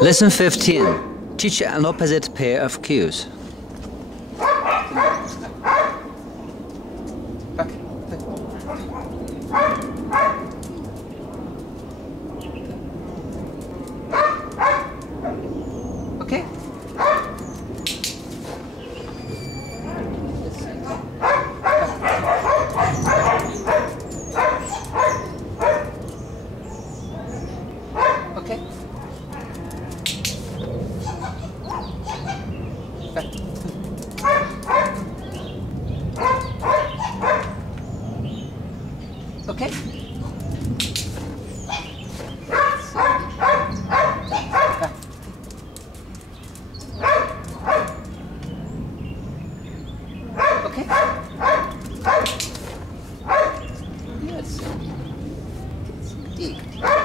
Lesson 15. Teach an opposite pair of cues. Back. Okay. Okay. Back. Okay. Okay. Yes. Indeed.